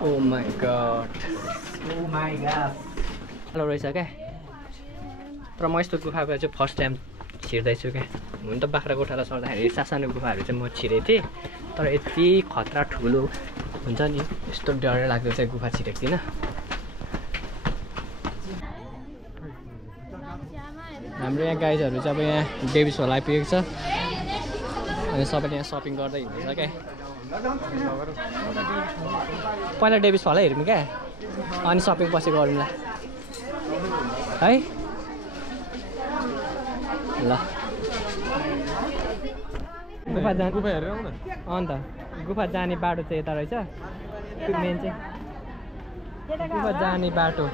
Oh my god. Oh my god. Hello रहेछ क्या तर म यस्तो गुफाको चाहिँ फर्स्ट टाइम छिर्दैछु क्या हुन त बाख्राकोटालाई सर्दाखेरि सासानो गुफाहरू चाहिँ म छिरेको थिएँ तर यति खतरा ठुलो हुन्छ नि यस्तो डर लाग्दो चाहिँ गुफा छिरेको थिइनँ हाम्रो यहाँ गाइजहरू चाहिँ अब यहाँ डेभिस होल आइपुगेको छ अनि सबैले यहाँ सपिङ गर्दै हिँड्दैछ क्या पहिला डेभिस होलै हेरौँ क्या अनि सपिङ पछि गरौँला है ल गुफा हेरेर आउन अन्त गुफा जाने बाटो चाहिँ यता रहेछ मेन चाहिँ गुफा जाने बाटो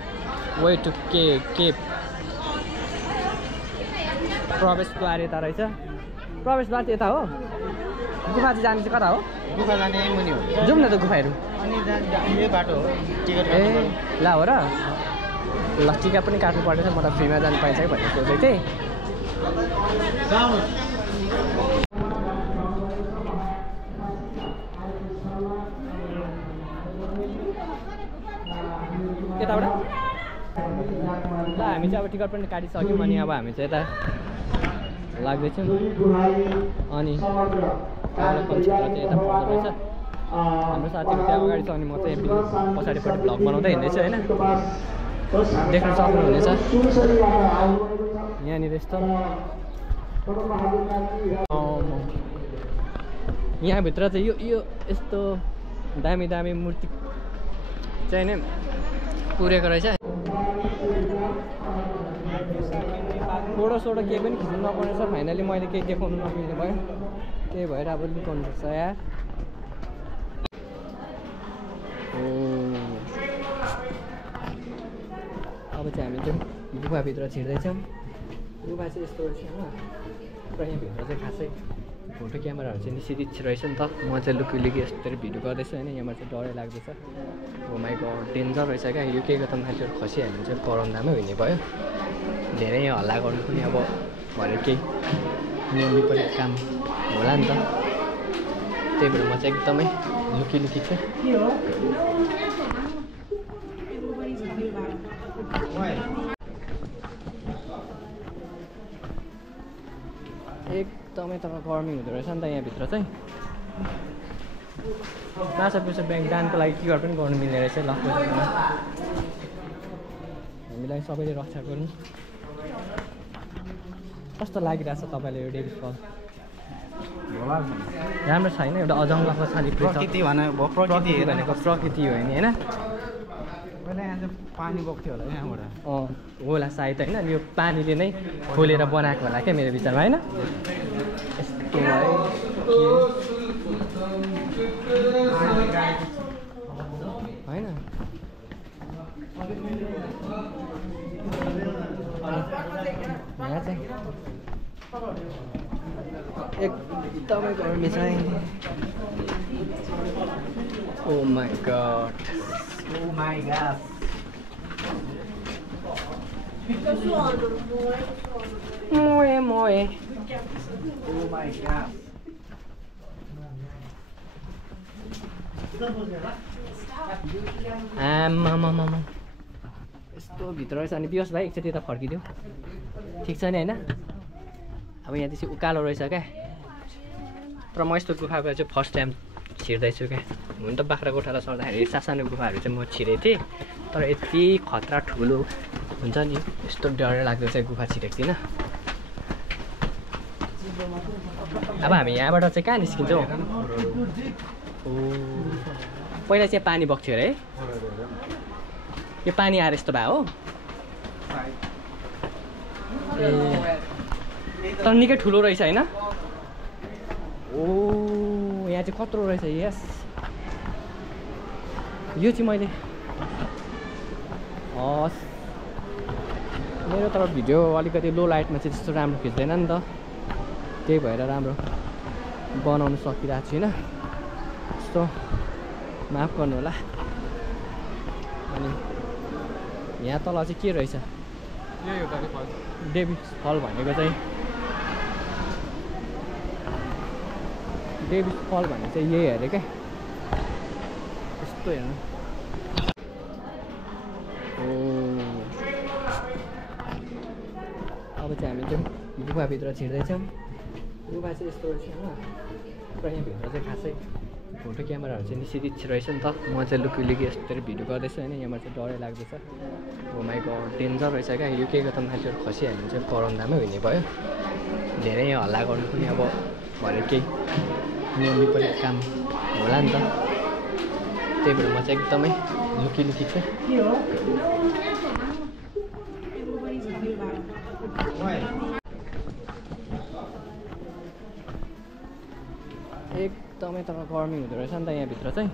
वे टु केप प्रवेशद्वार यता रहेछ प्रवेशद्वार चाहिँ यता हो गुफा चाहिँ जाने चाहिँ कता हो गुफा जाने मुनि हो जाउँ न त गुफाहरू अनि यो बाटो हो टिकट ए ल हो र ल टिकट पनि काट्नु पर्नेछ म त फ्रीमा जानु पाइन्छ कि भन्ने सोचेको थिएँ यताबाट ल हामी चाहिँ अब टिकट पनि काटिसक्यौँ अनि अब हामी चाहिँ यता लाग्दैछौँ अनि कालो कल्चर चाहिँ यता पर्दो रहेछ हाम्रो साथीहरू त्यहाँ अगाडि छ अनि म चाहिँ पछाडिपट्टि भ्लग बनाउँदै हिँड्दैछु होइन देख्न सक्नुहुनेछ यहाँनिर यस्तो यहाँभित्र चाहिँ यो यस्तो दामी दामी मूर्ति चाहिँ नै पुरेको रहेछ फोटोसोटो केही पनि खिच्नु नपर्ने छ फाइनली मैले केही देखाउनु नमिल्ने भयो त्यही भएर अब लुकाउनुपर्छ यार अब चाहिँ हामी चाहिँ गुफाभित्र छिर्दैछौँ गुफा चाहिँ यस्तो रहेछ हो र यहाँभित्र चाहिँ खासै फोटो क्यामेराहरू चाहिँ निषेधित रहेछ नि त म चाहिँ लुकी यस्तरी भिडियो गर्दैछु होइन यहाँमा चाहिँ डरै लाग्दैछ हो माइ गड डेन्जर रहेछ क्या यो केही त मान्छेहरू खसिहाल्यो भने चाहिँ कराउँदामै हुने भयो धेरै हल्ला गर्नु पनि अब भरे केही नियम विपरीत काम होला नि त त्यही भएर म चाहिँ एकदमै लुकी चाहिँ एकदमै तर गर्मी हुँदो रहेछ नि त यहाँभित्र चाहिँ माछा पुछा ब्याङ्क दानको लागि क्युआर पनि गर्नु मिल्ने रहेछ ल हामीलाई सबैले रक्षा गरौँ कस्तो लागिरहेछ तपाईँलाई यो डेभिस फल राम्रो छैन एउटा अजङ्गलको खालि प्रकृति भनेको प्रकृति हो नि होइन पानी बग्थ्यो होला यहाँबाट होला सायद होइन यो पानीले नै खोलेर बनाएको होला क्या मेरो विचारमा होइन यस्तो होइन यहाँ चाहिँ एकदमै गर्मी छ oh my god Oh my god. मोए मोए Oh my god. आमामामा यस्तो भित्र रहेछ अनि पियोस् भाइ एकचोटि यता फर्किदियो ठिक छ नि होइन अब यहाँ त्यसै उकालो रहेछ क्या तर म यस्तो गुफाको चाहिँ फर्स्ट टाइम छिर्दैछु क्या हुन त बाख्राकोटालाई सर्दाखेरि सासानो गुफाहरू चाहिँ म छिरेको थिएँ तर यति खतरा ठुलो हुन्छ नि यस्तो डर लाग्दो चाहिँ गुफा छिरेको थिइनँ अब हामी यहाँबाट चाहिँ कहाँ निस्किन्छौँ ओ पहिला चाहिँ पानी बग्थ्यो अरे है यो पानी आएर यस्तो भयो हो ए तर निकै ठुलो रहेछ होइन ओ यहाँ चाहिँ कत्रो रहेछ यस यो चाहिँ मैले हस् मेरो तर भिडियो अलिकति लो लाइटमा चाहिँ त्यस्तो राम्रो खिच्दैन नि त त्यही भएर राम्रो बनाउनु सकिरहेको छुइनँ यस्तो माफ गर्नु होला अनि यहाँ तल चाहिँ के रहेछ डेभिस फल भनेको चाहिँ डेभिस फल भन्ने चाहिँ यही अरे क्या यस्तो हेर्नु अब चाहिँ हामी चाहिँ गुफाभित्र छिर्दैछौँ। गुफा चाहिँ यस्तो रहेछ होइन, र यहाँभित्र चाहिँ खासै फोटो क्यामेराहरू चाहिँ निषेधित रहेछ नि त। म चाहिँ लुकी यस्तरी भिडियो गर्दैछु होइन, यहाँबाट चाहिँ डरै लाग्दैछ। हो माइ गड, डेन्जर रहेछ क्या। यो केको त मान्छेहरू खसिहाल्यो भने चाहिँ कराउँदामै हुने भयो। धेरै यहाँ हल्ला गर्नु पनि अब भरे केही नियम विपरीत काम होला नि त। त्यही भएर म चाहिँ एकदमै लुकी चाहिँ एकदमै तर गर्मी हुँदो रहेछ नि त यहाँभित्र चाहिँ।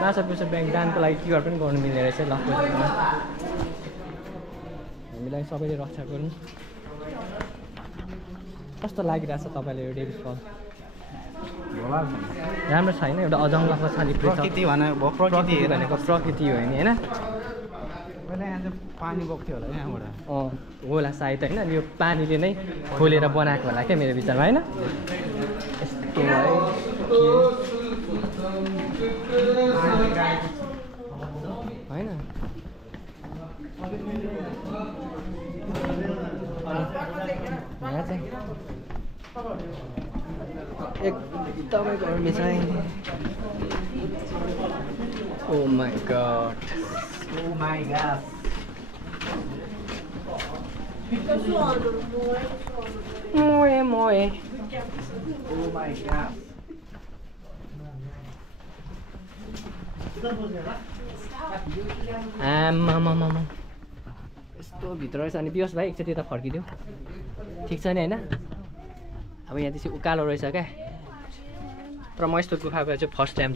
पैसा ब्याङ्क दानको लागि क्युआर पनि गर्नु मिल्ने रहेछ लकडाउनमा। हामीलाई सबैले रक्षा गर्नु। कस्तो लागिरहेछ तपाईँलाई यो डेभिस फल? राम्रो छैन, एउटा अजङ्गलको खालि प्रकृति भनेको प्रकृति भनेको प्रकृति हो नि होइन। पहिला यहाँ चाहिँ पानी बग्थ्यो होला यहाँबाट। होला सायद होइन, यो पानीले नै खोलेर बनाएको होला क्या मेरो विचारमा होइन। यस्तो भयो होइन। यहाँ चाहिँ एकदमै गर्मी छ। Oh my god, Oh my god. मोए मोए। Oh my god. आमामामा यस्तो भित्र रहेछ। अनि पियोस् भाइ एकचोटि त फर्किदियो, ठिक छ नि होइन। अब यहाँ त्यसै उकालो रहेछ क्या। तर म यस्तो गुफाको चाहिँ फर्स्ट टाइम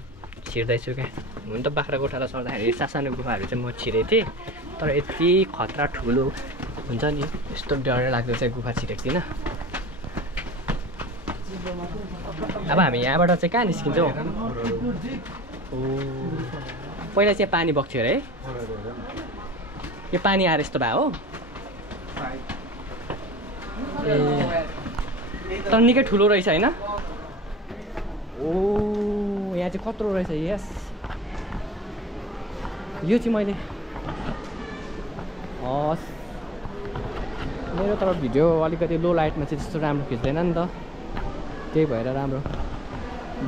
छिर्दैछु क्या। हुन त बाख्राकोटालाई सर्दाखेरि सानो गुफाहरू चाहिँ म छिरेको थिएँ, तर यति खतरा ठुलो हुन्छ नि यस्तो डर लाग्दो चाहिँ गुफा छिरेको थिइनँ। अब हामी यहाँबाट चाहिँ कहाँ निस्किन्छौँ? ओ पहिला चाहिँ पानी बग्थ्यो अरे है, यो पानी आएर यस्तो भयो हो। ए तर निकै ठुलो रहेछ होइन। ओ यहाँ चाहिँ कत्रो रहेछ। यस यो चाहिँ मैले हस् मेरो तर भिडियो अलिकति लो लाइटमा चाहिँ त्यस्तो राम्रो खिच्दैन नि त, त्यही भएर राम्रो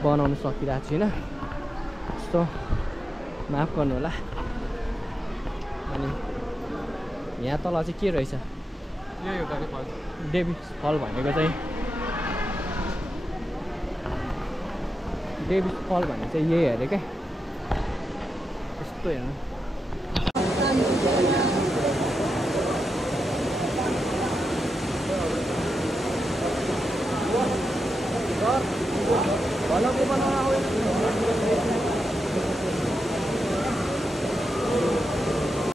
बनाउनु सकिरहेको छुइनँ। यस्तो माफ गर्नु होला। अनि यहाँ तल चाहिँ के रहेछ? डेभिस फल भनेको चाहिँ डेभिस फल भनेको चाहिँ यही अरे क्या। यस्तो हेर्नु भला को बनाउनु